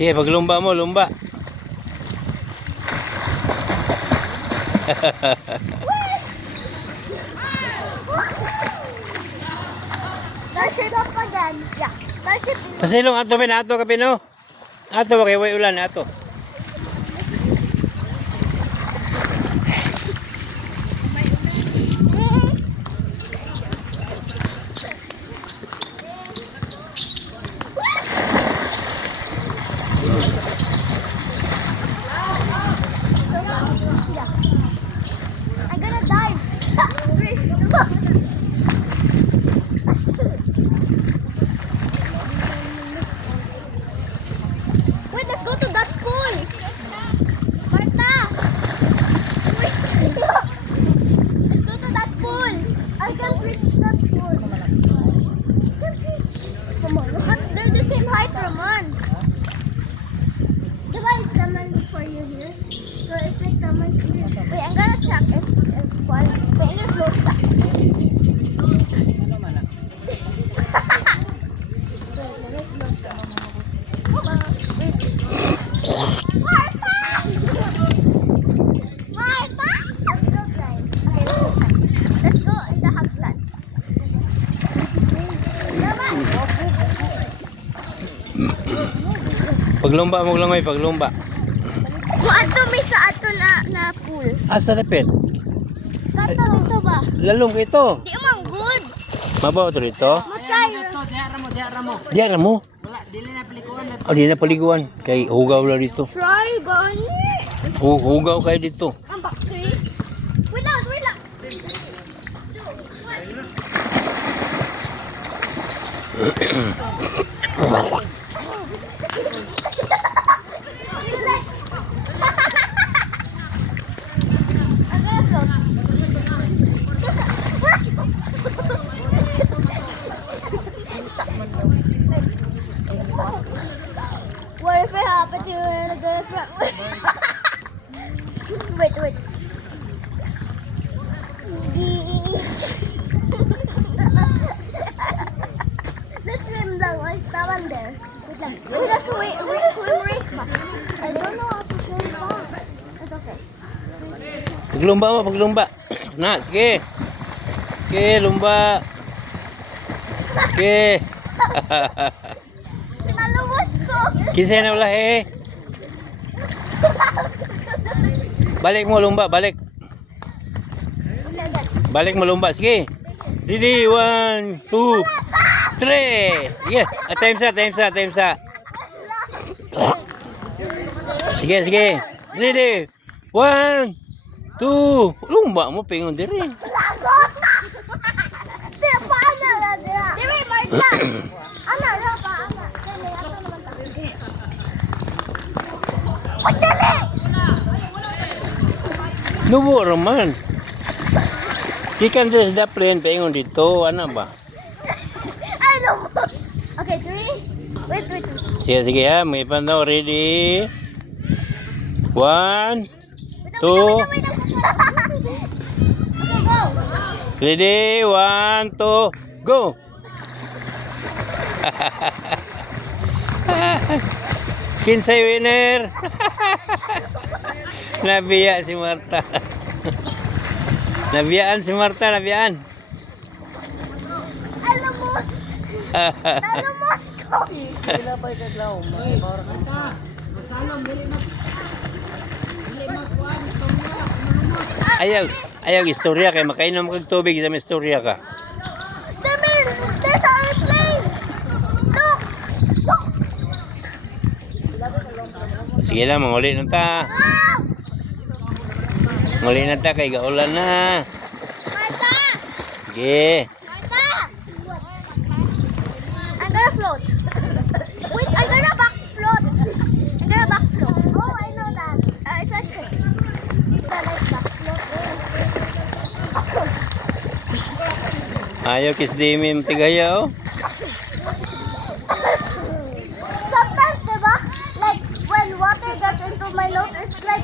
Sige, paglumba mo, lumba. Starship up again. Yeah. Starship. Pasilong ato ben ato kapino. Ato ba kay way ulan ato. I'm gonna dive. Wait, let's go to that pool. Martha. Wait. Let's go to that pool. I can't reach that pool. I can't reach. Come on. But they're the same height, Roman. Diba it's naman for you here? So it's like naman here. Wait, I'm gonna check if one. Wait, I'm gonna float sa. Martha! Martha! Let's go, guys. Okay, let's go in the haglan. Paglumba mo lang may paglumba. Kung ato may sa ato na pool. Asa repet? Kato dito ba? Lalong ito. Di man good. Mabaw to dito. Magkayo. Diyan mo. Oh, di na paliguan. Kay hugaw lang dito. Try, gani. Hugaw kayo dito. Ang bakri. Wait lang, wait lang. I'm gonna float. What if it happened to you in a different way? Wait. Let's swim lang. Wait, tawan there. Wait lang. We're gonna swim race ba? I don't know how to swim fast. It's okay. Paglumba mo, paglumba. Na, sige. Sige, lumba. Sige. Nalumos ko. Kisay na wala eh. Balik mo lumba, balik. Balik mo lumba, sige. Ready, 1, 2, 3. Sige, time sa. Sige. Ready, 1, 2. Lumba mo, pingon diri. Lagot! Di, paano na dira? Di, wait, Martha. Ana, pa. Dali, ako naman tayo. Wag, dali! Nubo raman. Ikan sa daplin, pingon dito. Ano ba? Ay, lumos! Okay, 3. Wait. Sige ha, may pandaw. Ready, 1, 2. Wait. Okay, go! Ready, 1, 2, go! Kinsay winner! Nabiya si Martha. Nabiyaan si Martha, nabiyaan. Ay, lumos! Nalumos ko! Ayaw istorya kay makainom kag tubig sa may istorya ka. Demil! There's our plane! Look! Sige lang, manguli na ta. Ah! Manguli na ta kay gaulan na. Martha! Sige. Martha! I'm gonna float. Wait, I'm gonna back float. Oh, I know that. It's like this. I like back float. Ayaw kis dimim tigaya oh.